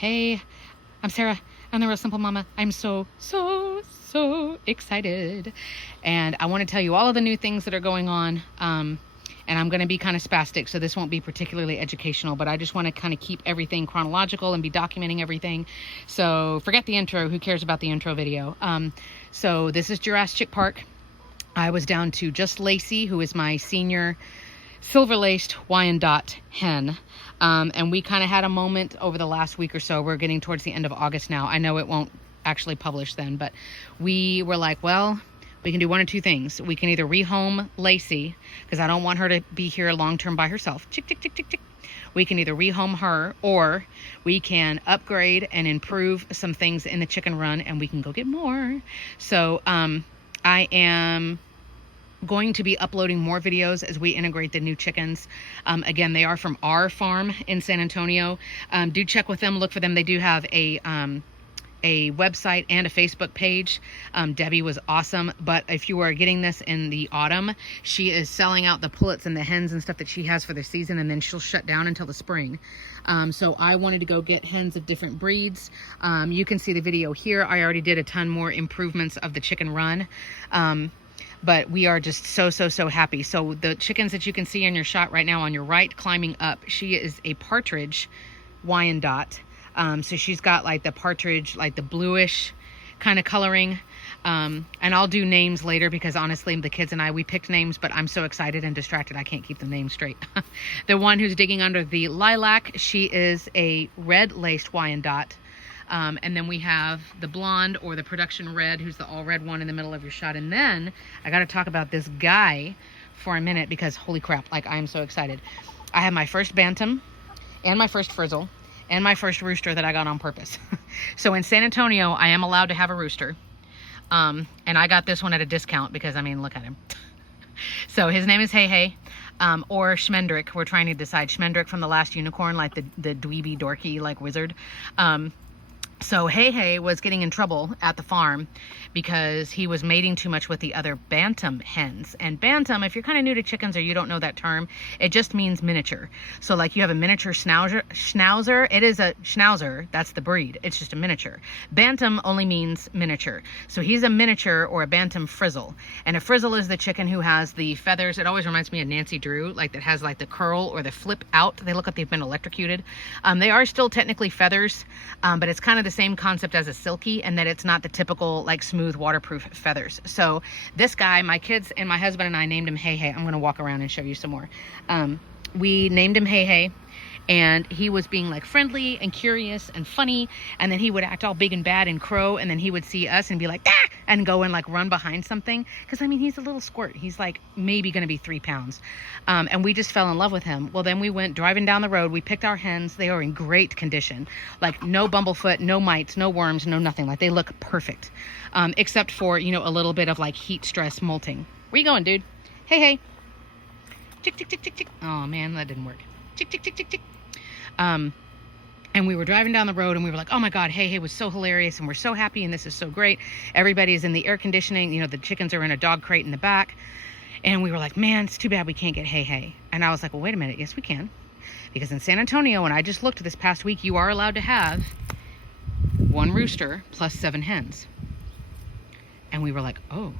Hey, I'm Sarah. I'm the Real Simple Mama. I'm so excited. And I want to tell you all of the new things that are going on. And I'm going to be kind of spastic, so this won't be particularly educational, but I just want to kind of keep everything chronological and be documenting everything. So forget the intro. Who cares about the intro video? So this is Jurasschic Park. I was down to just Lacey, who is my senior silver-laced Wyandotte hen. And we kind of had a moment over the last week or so. We're getting towards the end of August now. I know it won't actually publish then, but we were like, well, we can do one of two things. We can either rehome Lacey, because I don't want her to be here long-term by herself. Chick, chick, chick, chick, chick. We can either rehome her, or we can upgrade and improve some things in the chicken run, and we can go get more. So I am going to be uploading more videos as we integrate the new chickens. Again, they are from our farm in San Antonio. Do check with them, look for them. They do have a website and a Facebook page. Debbie was awesome, but if you are getting this in the autumn, she is selling out the pullets and the hens and stuff that she has for the season, and then she'll shut down until the spring. So I wanted to go get hens of different breeds. You can see the video here. I already did a ton more improvements of the chicken run. But we are just so happy. So the chickens that you can see in your shot right now on your right climbing up, she is a partridge Wyandotte. So she's got like the partridge, like the bluish kind of coloring. And I'll do names later because honestly, the kids and I, we picked names, but I'm so excited and distracted I can't keep the names straight. The one who's digging under the lilac, she is a red-laced Wyandotte. And then we have the blonde, or the production red, who's the all red one in the middle of your shot. And then I got to talk about this guy for a minute because holy crap, like I'm so excited. I have my first bantam and my first frizzle and my first rooster that I got on purpose. So in San Antonio, I am allowed to have a rooster. And I got this one at a discount because, I mean, look at him. So his name is Hei Hei, or Schmendrick. We're trying to decide. Schmendrick from The Last Unicorn, like the dweeby, dorky, like wizard. So Hei Hei was getting in trouble at the farm because he was mating too much with the other bantam hens. And bantam, if you're kind of new to chickens or you don't know that term, it just means miniature. So like you have a miniature schnauzer, it is a schnauzer, that's the breed. It's just a miniature. Bantam only means miniature. So he's a miniature or a bantam frizzle. And a frizzle is the chicken who has the feathers. It always reminds me of Nancy Drew, like that has like the curl or the flip out. They look like they've been electrocuted. They are still technically feathers, but it's kind of the same concept as a silky, and that it's not the typical like smooth waterproof feathers. So this guy, my kids and my husband and I named him Hei Hei. I'm going to walk around and show you some more. We named him Hei Hei, and he was being like friendly and curious and funny, and then he would act all big and bad and crow, and then he would see us and be like, ah! And go and like run behind something, because I mean he's a little squirt. He's like maybe gonna be 3 pounds, and we just fell in love with him. Well, then we went driving down the road. We picked our hens. They are in great condition, like no bumblefoot, no mites, no worms, no nothing. Like they look perfect, except for, you know, a little bit of like heat stress molting. Where you going, dude? Hey, hey. Chick, chick, chick, chick, chick. Oh man, that didn't work. Chick, chick, chick, chick, chick. And we were driving down the road and we were like, oh my God, Hei Hei was so hilarious and we're so happy and this is so great. Everybody's in the air conditioning, you know, the chickens are in a dog crate in the back. And we were like, man, it's too bad we can't get Hei Hei. And I was like, well, wait a minute. Yes, we can. Because in San Antonio, and I just looked this past week, you are allowed to have 1 rooster plus 7 hens. And we were like, oh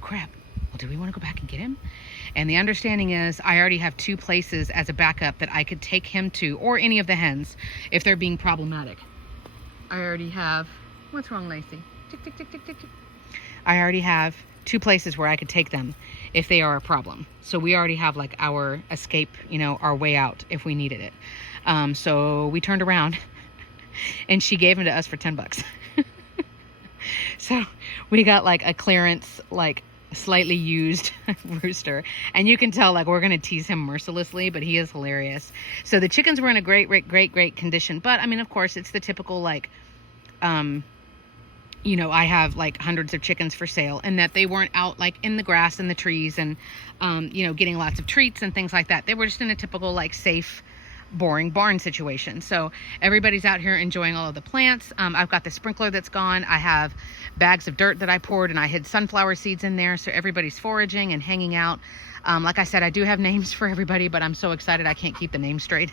crap. Well, do we want to go back and get him? And the understanding is I already have 2 places as a backup that I could take him to, or any of the hens, if they're being problematic. I already have, what's wrong, Lacey? Tick, tick, tick, tick, tick, tick. I already have 2 places where I could take them if they are a problem. So we already have like our escape, you know, our way out if we needed it. So we turned around and she gave him to us for $10. So we got like a clearance, like slightly used rooster, and you can tell like we're gonna tease him mercilessly, but he is hilarious. So the chickens were in a great condition, but I mean, of course, it's the typical like you know, I have like hundreds of chickens for sale, and that they weren't out like in the grass and the trees and you know, getting lots of treats and things like that. They were just in a typical like safe, boring barn situation. So everybody's out here enjoying all of the plants. I've got the sprinkler that's gone. I have bags of dirt that I poured, and I hid sunflower seeds in there. So everybody's foraging and hanging out. Like I said, I do have names for everybody, but I'm so excited I can't keep the names straight.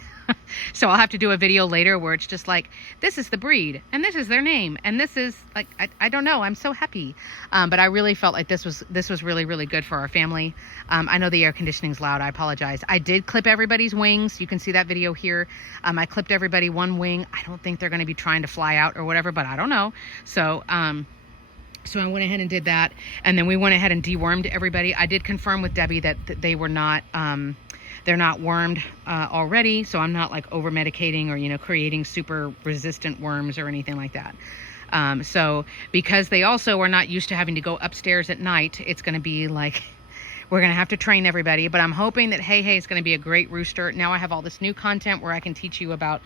So I'll have to do a video later where it's just like, this is the breed and this is their name and this is like, I don't know, I'm so happy. But I really felt like this was really, really good for our family. I know the air conditioning's loud, I apologize. I did clip everybody's wings. You can see that video here. I clipped everybody one wing. I don't think they're going to be trying to fly out or whatever, but I don't know. So I went ahead and did that, and then we went ahead and dewormed everybody. I did confirm with Debbie that they were not they're not wormed already, so I'm not like over medicating or, you know, creating super resistant worms or anything like that. So because they also are not used to having to go upstairs at night, it's going to be like, we're going to have to train everybody. But I'm hoping that Hei Hei is going to be a great rooster. Now I have all this new content where I can teach you about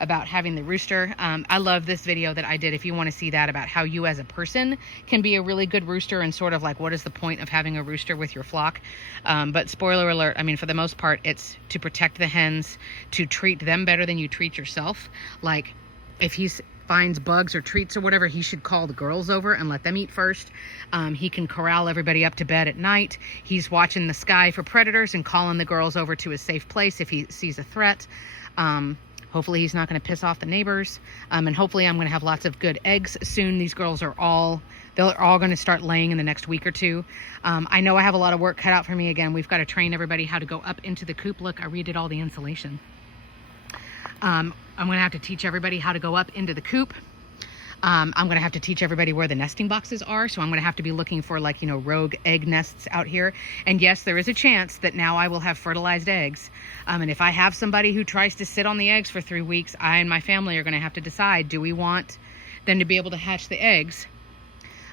having the rooster. I love this video that I did, if you want to see that, about how you as a person can be a really good rooster, and sort of like what is the point of having a rooster with your flock. But spoiler alert, I mean, for the most part, it's to protect the hens, to treat them better than you treat yourself. Like if he finds bugs or treats or whatever, he should call the girls over and let them eat first. He can corral everybody up to bed at night. He's watching the sky for predators and calling the girls over to a safe place if he sees a threat. Hopefully he's not going to piss off the neighbors. And hopefully I'm going to have lots of good eggs soon. These girls they're all going to start laying in the next week or two. I know I have a lot of work cut out for me. Again, we've got to train everybody how to go up into the coop. Look, I redid all the insulation. I'm going to have to teach everybody how to go up into the coop. I'm going to have to teach everybody where the nesting boxes are. So I'm going to have to be looking for, like, you know, rogue egg nests out here. And yes, there is a chance that now I will have fertilized eggs. And if I have somebody who tries to sit on the eggs for 3 weeks, I and my family are going to have to decide, do we want them to be able to hatch the eggs?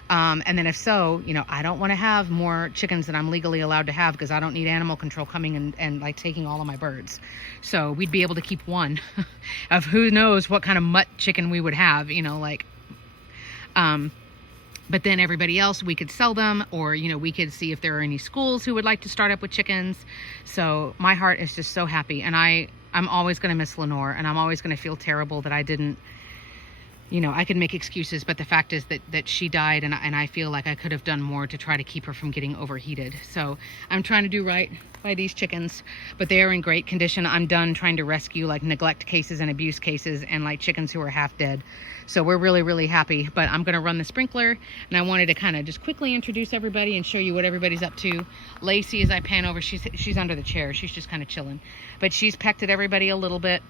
And then if so, you know, I don't want to have more chickens than I'm legally allowed to have, because I don't need animal control coming and like taking all of my birds. So we'd be able to keep one of who knows what kind of mutt chicken we would have, you know, like, but then everybody else, we could sell them, or, you know, we could see if there are any schools who would like to start up with chickens. So my heart is just so happy. And I'm always going to miss Lenore, and I'm always going to feel terrible that I didn't, you know, I could make excuses, but the fact is that she died, and I feel like I could have done more to try to keep her from getting overheated. So I'm trying to do right by these chickens, but they are in great condition. I'm done trying to rescue like neglect cases and abuse cases and like chickens who are half dead. So we're really, really happy. But I'm going to run the sprinkler, and I wanted to kind of just quickly introduce everybody and show you what everybody's up to. Lacey, as I pan over, she's under the chair. She's just kind of chilling, but she's pecked at everybody a little bit.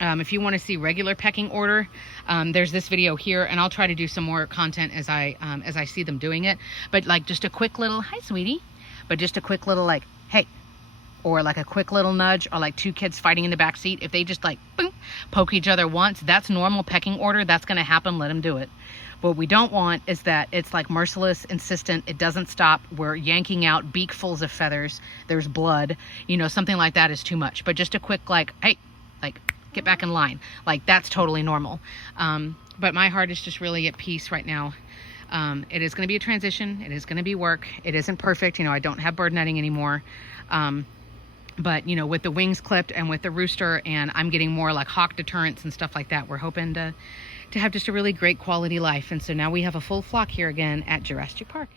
If you want to see regular pecking order, there's this video here, and I'll try to do some more content as I see them doing it. But like just a quick little, hi sweetie, but just a quick little like, hey, or like a quick little nudge, or like two kids fighting in the back seat. If they just like boom, poke each other once, that's normal pecking order. That's going to happen. Let them do it. What we don't want is that it's like merciless, insistent. It doesn't stop. We're yanking out beakfuls of feathers. There's blood, you know, something like that is too much. But just a quick like, hey, like, get back in line. Like, that's totally normal. But my heart is just really at peace right now. It is going to be a transition. It is going to be work. It isn't perfect. You know, I don't have bird netting anymore. But, you know, with the wings clipped and with the rooster, and I'm getting more like hawk deterrents and stuff like that, we're hoping to have just a really great quality life. And so now we have a full flock here again at Jurasschic Park.